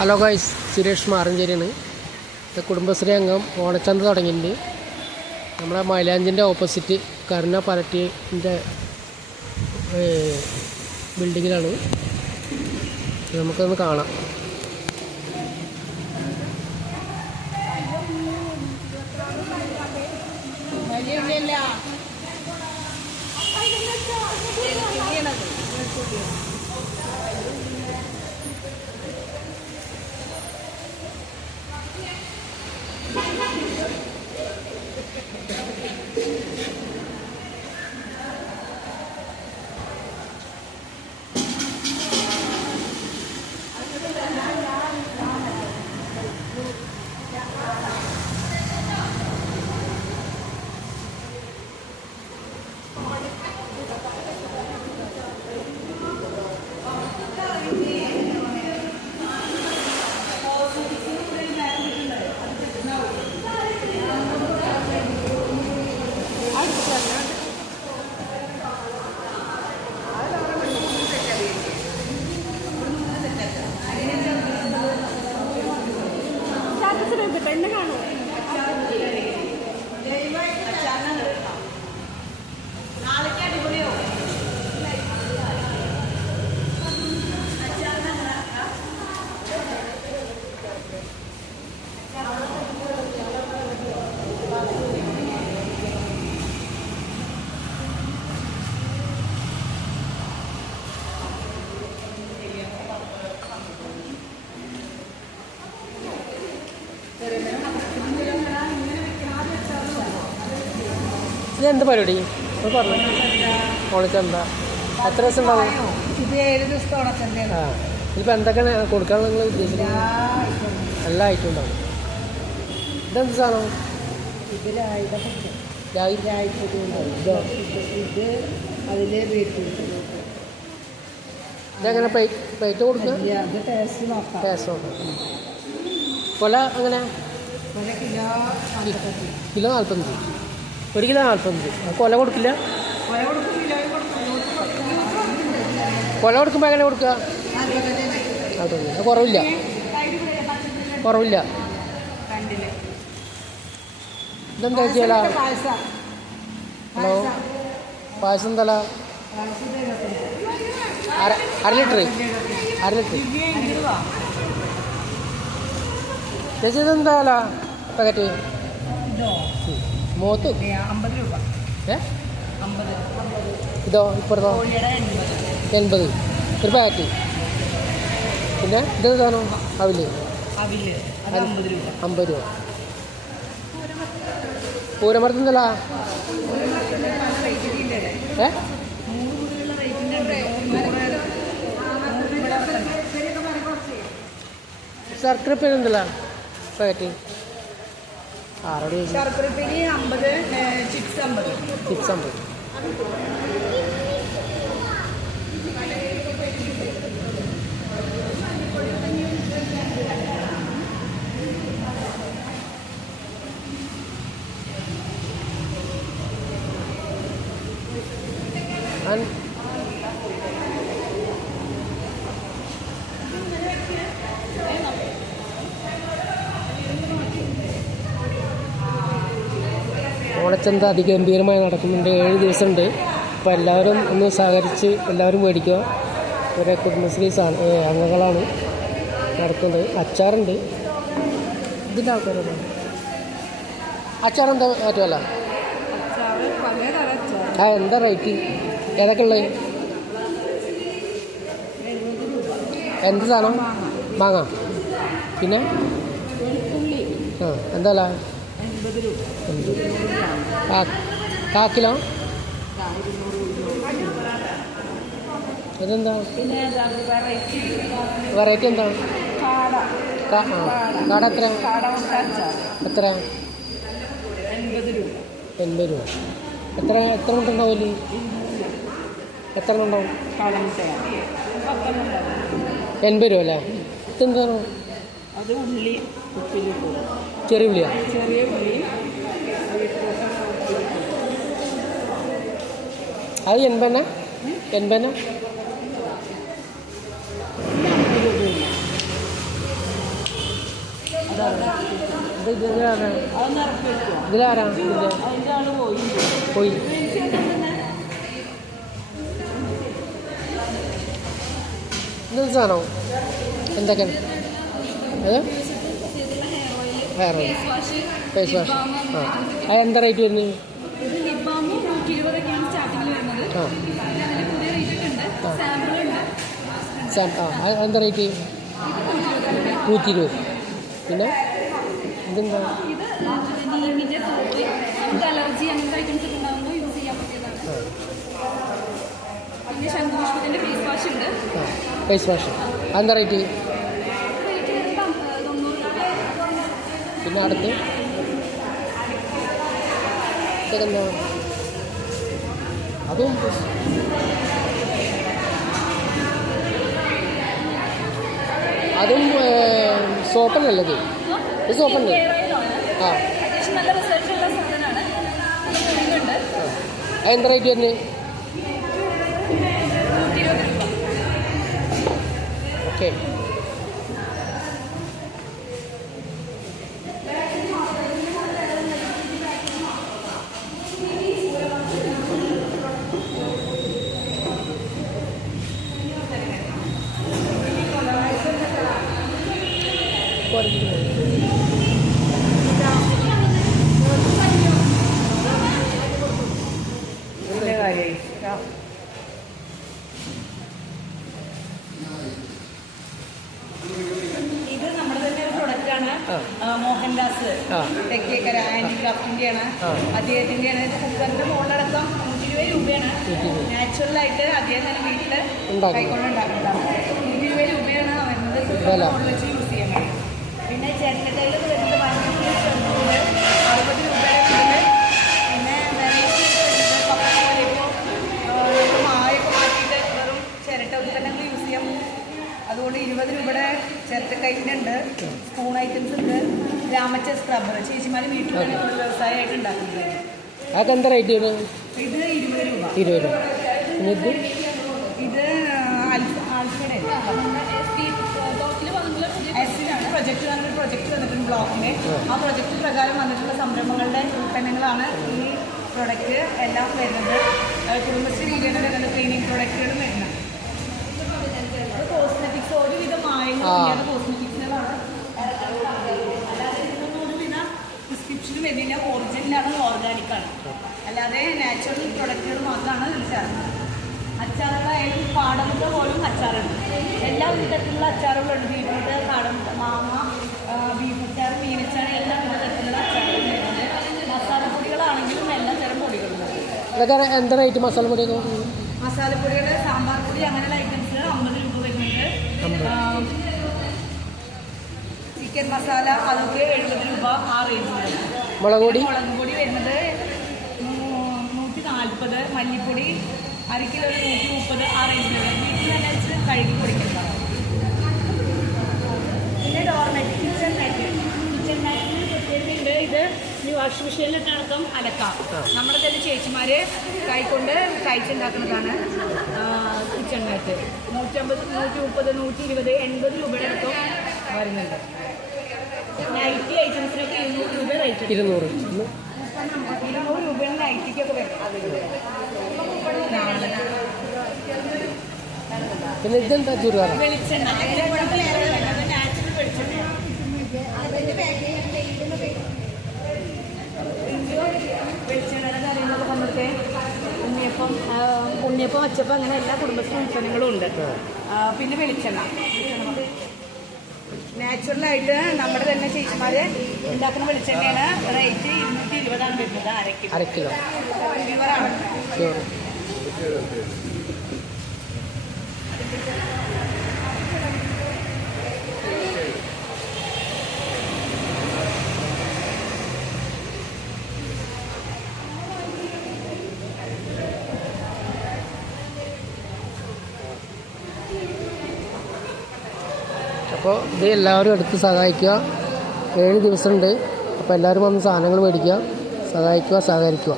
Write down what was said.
Hello guys, Suresh മാറഞ്ചേരിയാണ്. കുടുംബശ്രീ അംഗം ഓണച്ചന്ത തുടങ്ങിയിട്ടുണ്ട്. നമ്മളെ മൈലാഞ്ചിൻ്റെ ഓപ്പോസിറ്റ് കരുണ പരട്ടിൻ്റെ ബിൽഡിങ്ങിലാണ്. നമുക്കൊന്ന് കാണാം. ഇതെന്ത് പരിപാടി പറഞ്ഞു? ഓണച്ചന്ത എത്ര ദിവസം ഉണ്ടാവും? ഇതിപ്പോൾ എന്തൊക്കെയാണ് കൊടുക്കാനുള്ള നിങ്ങൾ ഉദ്ദേശിക്കുന്നത്? എല്ലാ ഐറ്റം ഉണ്ടാവും. ഇതെന്ത് സാധനം? ഇതെങ്ങനെ പ്ലേറ്റ് കൊടുക്കുക? ടേസ്റ്റ് നോക്കാം. കൊല എങ്ങനെ? കിലോ 45. 1 കിലോ 45. കൊല കൊടുക്കില്ല? കൊല കൊടുക്കുമ്പോൾ എങ്ങനെ കൊടുക്കുക? 45. കുറവില്ല? ഇതെന്താ ചെയ്യല? ഹലോ, പായസം എന്തല്ല? 1/2 ലിറ്റർ. ചേച്ചി ഇതെന്താ പാക്കറ്റ്? മൂത്ത് 50 രൂപ. ഇതോ ഇപ്പുറത്തോ? 80 ഒരു പാക്കറ്റ്. പിന്നെ ഇത് സാധനം അവില് 50 രൂപ. പൂരമരത്ത് എന്തല്ല? ശർക്കരപ്പേര് എന്തല്ല പാക്കറ്റ്? ശർക്കരപ്പേരി 50, ചിപ്സ് 50. ഓണച്ചന്ത അതിഗംഭീരമായി നടക്കുന്നുണ്ട്. 7 ദിവസമുണ്ട്. അപ്പോൾ എല്ലാവരും ഒന്ന് സഹകരിച്ച് എല്ലാവരും മേടിക്കുക. ഒരു കുടുംബശ്രീ അംഗങ്ങളാണ് നടക്കുന്നത്. അച്ചാറുണ്ട്. ഇതിൻ്റെ ആൾക്കാരാണ്. അച്ചാറെന്താ പറ്റുമല്ല? എന്താ റേറ്റ്? ഏതൊക്കെ ഉള്ളത്? എന്ത് സാധനം? മാങ്ങ. പിന്നെ എന്താ 80 കിലോ. ഇതെന്താ വെറൈറ്റി? എന്താ കാട? എത്ര? 80 രൂപ. എത്ര മുട്ട ഉണ്ടാവില്ലേ? എത്ര ഉണ്ടാവും? 80 രൂപ അല്ലേ? ഇതെന്താണ്? ചെറിയ ഉള്ളിയാ? അത് 80. ഇതിലാരാ അതൊന്ന് ഇറക്കി വെക്കുമോ? ഇതിലാരാ ഇതിൻ്റെ അതിൻ്റെ ആള് പോയി. പോയി ഇതെന്ത് സാധനം എന്തൊക്കെ ഹെയർ ഓയിൽ ഫേസ് വാഷ് ആ അത് എന്താ റേറ്റ് വരുന്നത്? ഇത് ലിപ് ബാം 120 സ്റ്റാർട്ടിങ്ങിൽ വരുന്നത്. ആ അതിന് പുതിയ റേറ്റ് ഉണ്ട്. സാമ്പിൾ ഉണ്ട്. ആ എന്താ റേറ്റ്? 120. പിന്നെ ഇതെന്താ? ഇത് നീമിൻ്റെ സോപ്പ്. നമുക്ക് അലർജി അങ്ങനത്തെ ഐറ്റംസ് ഒക്കെ ഉണ്ടാകുമ്പോൾ യൂസ് ചെയ്യാൻ പറ്റിയതാണ്. പിന്നെ ശംഖുപുഷ്പത്തിൻ്റെ ഫേസ് വാഷ് ഉണ്ട്. ആ ഫേസ് വാഷ് അതെന്താ റേറ്റ്? റേറ്റ് വരുമ്പം 90. പിന്നെ അടുത്ത് ഇതെന്താ? അതും അതും സോപ്പനല്ലത് ഇത് സോപ്പുണ്ട്. ആ അത്യാവശ്യം നല്ല റിസൾട്ട് ഉള്ള സാധനമാണ്. ഇതുണ്ട്. അതെന്താ റേറ്റ് വരുന്നത്? 120 രൂപ. ഓക്കെ ഇത് നമ്മുടെ തന്നെ ഒരു പ്രൊഡക്റ്റാണ്. മോഹൻദാസ് തെക്കേക്കര ഹാൻഡിക്രാഫ്റ്റിൻ്റെയാണ്. അദ്ദേഹത്തിൻ്റെയാണ്. ഇത് കുക്കറിൻ്റെ മുകളിലടക്കം 120 രൂപയാണ്. നാച്ചുറലായിട്ട് അദ്ദേഹം തന്നെ വീട്ടിൽ കൈകൊണ്ട് ഉണ്ടാക്കുന്നതാണ്. 120 രൂപയാണ് വരുന്നത്. കുക്കറിൻ്റെ മുകളിൽ വെച്ച് യൂസ് ചെയ്യാൻ വേണ്ടി. പിന്നെ ചേട്ടക്കൈയിൽ വരുന്നത് 60 രൂപയുടെ. പിന്നെ വെറൈറ്റി പോലെ ഇപ്പോൾ മായൊക്കെ മാറ്റിയിട്ട് വെറും ചിരട്ട ഉൽപ്പന്നങ്ങൾ യൂസ് ചെയ്യാം. അതുകൊണ്ട് 20 രൂപയുടെ ചിരട്ടക്കൈനുണ്ട്. സ്പൂൺ ഐറ്റംസ് ഉണ്ട്. രാമച്ച സ്ക്രബ്ബർ ചേച്ചിമാർ വീട്ടിൽ തന്നെ വ്യവസായമായിട്ട് ഉണ്ടാക്കുന്നത്. അതെന്താ റേറ്റ് വരുന്നത്? ഇത് 20 രൂപ. 20 രൂപ. പിന്നെ ഇത് ആൽഫയുടെ പ്രൊജക്ട് പറഞ്ഞൊരു പ്രൊജക്ട് വന്നിട്ടുണ്ട് ബ്ലോക്കിന്. ആ പ്രൊജക്ട് പ്രകാരം വന്നിട്ടുള്ള സംരംഭങ്ങളുടെ ഉൽപ്പന്നങ്ങളാണ് ഈ പ്രൊഡക്റ്റ് എല്ലാം വരുന്നത്. കുടുംബശ്രീ രീതിയുടെ വരുന്നത് ക്ലീനിങ് പ്രൊഡക്റ്റുകളും വരുന്നത്. കോസ്മെറ്റിക്സ് ഒരുവിധം മായങ്ങളും കോസ്മെറ്റിക്സുകളാണ്. അല്ലാതെ ഇതിനൊന്നും ഒരുവിധ പ്രിസ്ക്രിപ്ഷനും വരുന്നില്ല. ഒറിജിനലാണ്, ഓർഗാനിക്കാണ്. അല്ലാതെ നാച്ചുറൽ പ്രൊഡക്റ്റുകൾ മാത്രമാണ് ഇതിൽ ചേർന്നത്. അച്ചാറുകളായാലും കാടമുട്ട പോലും അച്ചാറുണ്ട്. എല്ലാ വിധത്തിലുള്ള അച്ചാറുകളുണ്ട്. ബീറ്റ്റൂട്ട്, കാടമുട്ട, മാങ്ങ, ബീഫ് അച്ചാർ, മീനച്ചാർ, എല്ലാ വിധത്തിലുള്ള അച്ചാറുകളും വരുന്നുണ്ട്. മസാലപ്പൊടികളാണെങ്കിലും എല്ലാ തരം പൊടികളുണ്ട്. എന്താ റേറ്റ് മസാലപ്പൊടിയൊക്കെ? മസാലപ്പൊടിയുടെ സാമ്പാർ പൊടി അങ്ങനെയുള്ള ഐറ്റംസ് 50 രൂപ വരുന്നുണ്ട്. ചിക്കൻ മസാല അതൊക്കെ 70 രൂപ ആ റേഞ്ചിൽ. മുളക് പൊടി വരുന്നത് 140. മല്ലിപ്പൊടി 1 കിലോ 130 ആ റേഞ്ചിലുള്ള. വീട്ടിൽ തന്നെ വെച്ച് കഴുകി പൊടിക്കുന്നതാണ്. പിന്നെ ഡോർമെറ്റ് കിച്ചൺ മാറ്റ്. കിച്ചൺ മാറ്റിന് പ്രത്യേകതയുണ്ട്. ഇത് ഈ വാഷിംഗ് മെഷീനിലിട്ടടക്കം അലക്കാം. നമ്മുടെ തന്നെ ചേച്ചിമാർ കൈകൊണ്ട് തയ്ച്ചുണ്ടാക്കുന്നതാണ് കിച്ചൺ മാറ്റ്. 150, 130, 120, 80 രൂപയുടെ അടുത്തും വരുന്നുണ്ട്. നൈറ്റി ഐറ്റംസിനൊക്കെ 200 രൂപ റേറ്റ്. 200 രൂപയുടെ നൈറ്റിക്കൊക്കെ വരുന്നത്. പിന്നെ ഇതെന്താ ചുരിദാർ? വെളിച്ചെണ്ണ നാച്ചുറൽ വെളിച്ചെണ്ണ. വെളിച്ചെണ്ണയുടെ കാര്യങ്ങളൊക്കെ വന്നിട്ട് ഉണ്ണിയപ്പം വച്ചപ്പം അങ്ങനെ എല്ലാ കുടുംബശ്രീ ഉൽപ്പന്നങ്ങളും ഉണ്ട്. പിന്നെ വെളിച്ചെണ്ണ നാച്ചുറലായിട്ട് നമ്മുടെ തന്നെ ചേച്ചിമാർ ഉണ്ടാക്കുന്ന വെളിച്ചെണ്ണയാണ്. റേറ്റ് 220 വരുന്നത്. അര കിലോ പ്യുവറാണ്. അപ്പോൾ ഇത് എല്ലാവരും എടുത്ത് സഹായിക്കുക. 7 ദിവസമുണ്ട്. അപ്പോൾ എല്ലാവരും വന്ന് സാധനങ്ങൾ മേടിക്കുക, സഹായിക്കുക, സഹകരിക്കുക.